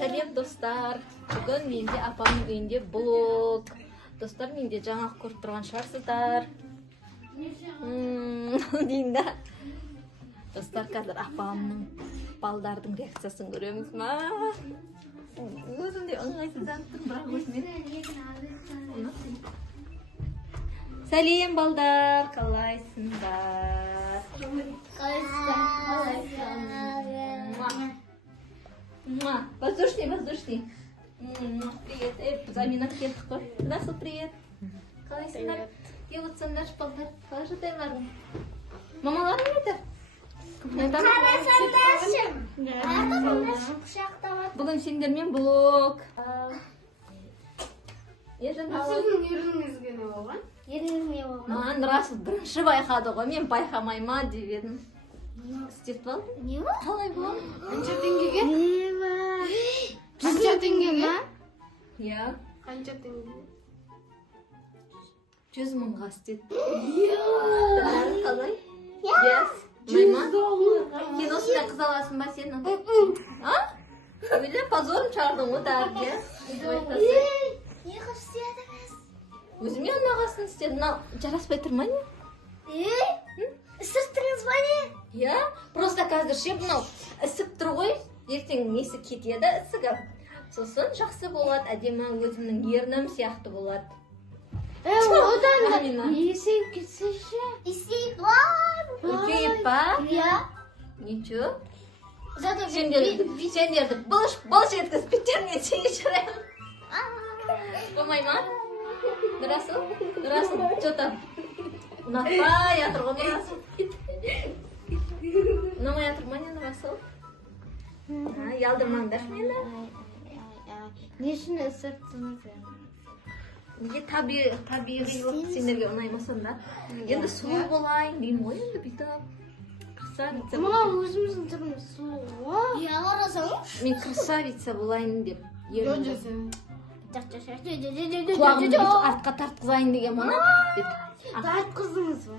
Сәлем достар. Бүгін менде апамның үйінде блог. Достар, менде жаңалық көріп тұрған шығарсыздар. Дейін да. Достар, қазір апамның балдардың реакциясын көреміз ма? Өзім де ыңғайсызданып тұрмын, бірақ өзімен. Сәлем балдар, қалайсыңдар? Воздушный. Привет. Замина келдік қой. Здравствуй, привет. Қалайсыңдар? Келіп балдар. Қалай жатайларың? Мамаларың қайда? Бүгін сендермен блог. Сіздің еріңізге не болған? Маған рас бірінші байқады ғой, мен байқамай ма деп едім. Істеп бал? Не бар? Қалай болады? Қанша теңгеге? Не бар? Қанша теңгеге? Иә. Қанша теңгеге? 100 мыңға істеді. Қалай? Yes. Майма? Сен осындай қыз аласың ба сен? Ойлы позорын шығардың ғой тәрге. Не қыстеді біз? Өзіме анағасын істеді. Мынау жараспай тұрмай не? Сұрттыңыз ба не? Иә. Просто қазір ше мынау ісіп тұр ғой. Ертең несі кетеді ісігі. Сосын жақсы болады. Әдемі өзімнің ернім сияқты болады. Одан да есейіп кетсе ше? Есейіп бар. Үлкейіп ба? Иә. Ничего. Зато Сендерді бұлш еткіз беттеріне шырайым. Болмай ма? Нұрасыл? Что-то ұнатпай атыр ғой Нұрасыл. Ұнамай атыр ма не Нұрасыл? Ялдырмаңдар мені. Не үшін сұрттыңыз? Неге табиғи болып сендерге ұнаймы сонда? Енді сұлу болайын деймін ғой енді бүйтіп. Красавица. Мына өзіміздің түріміз сұлу ғой. Иә, қарасаң. Мен красавица болайын деп. Құлағымды Құлағымды артқа тартқызайын деген мұны. Тартқыздыңыз ба?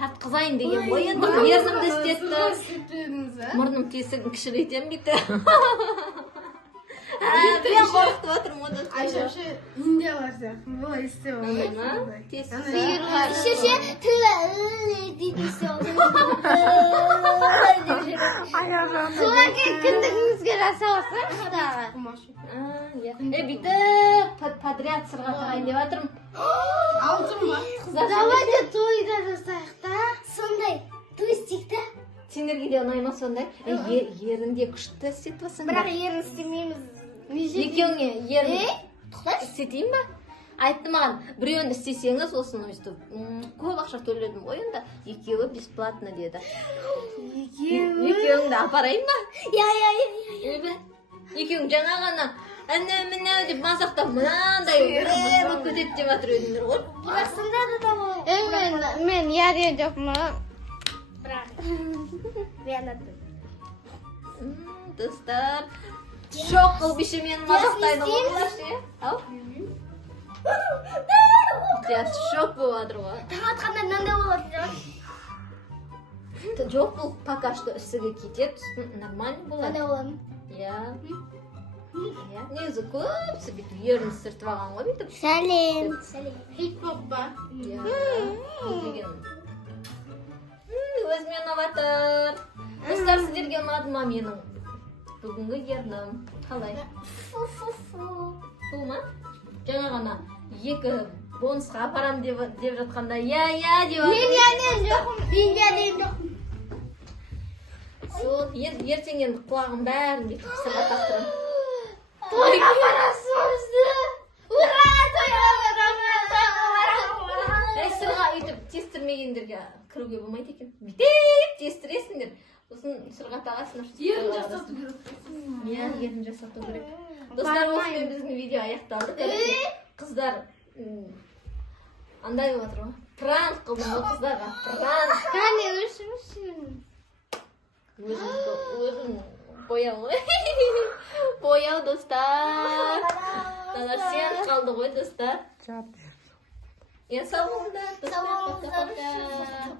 Тартқызайын деген ғой енді. Ернімді істетті. Мұрным тесігін кішірейтем бүйтіп. Мен қорқытып отырмын оны. Айшапшы индиялар сияқты. Бұлай істеп Шеше тілі дейді сол. Солай кіндігіңізге жасауасың қыдағы. Бүйтіп подряд сырға тағайын деп жатырмын. Алтын ба? Давайте тойда жасайық та. Сондай той істейік та. Сендерге де ұнай ма сондай? Ерінде күшті істетіп жатсың. Бірақ ерін істемейміз. Екеуіңе ерін істетейін ба? Айтты маған, біреуін істесеңіз, осыны өстіп көп ақша төледім ғой енді. Екеуі бесплатно деді. Екеуіңді апарайын ба? Иә. Екеуің жаңа ғана әнә-міне деп мазақтап мынандай көтет деп жатыр едіңдер ғой. Бірақ сонда да бол. Мен ярия жоқпын. Бірақ ренатым. Достар, шок қылып еще мені мазақтайды ғой бұлар ше. Ау? Сейчас шок болып жатыр ғой. Таң атқанда мынандай болады. Жоқ, бұл пока что ісігі кетеді, нормально болады. Қандай болады? Иә. Негізі көпсі бүйтіп ерін сыртып алған ғой бүйтіп. Сәлем. Хит-хоп ба? Иә. Өзіме ұнаватыр. Достар, сіздерге ұнады ма менің бүгінгі ернім? Қалай? Бұл ма? Жаңа ғана екі бонусқа апарам деп жатқанда иә деп Мен яден жоқпын. Сол, ертең енді құлағым бәрін бүйтіп сырға тақтырам. Тойға барасыңызды. Ура, тойға барамыз. Сырға өйтіп тестірмегендерге кіруге болмайды екен. Бүйтіп тестіресіңдер. Сосын сырға тағасыңдар. Ерін жасату керек. Иә, ерін жасату керек. Достар, осымен біздің видео аяқталды. Қыздар андай болып жатыр ғой. Пранк қылдым ол қыздарға. Пранк. Қане өшін. Өзім бояу ғой. Бояу достар. Сен қалды ғой достар. Сау болыңдар. Сау болыңыздар.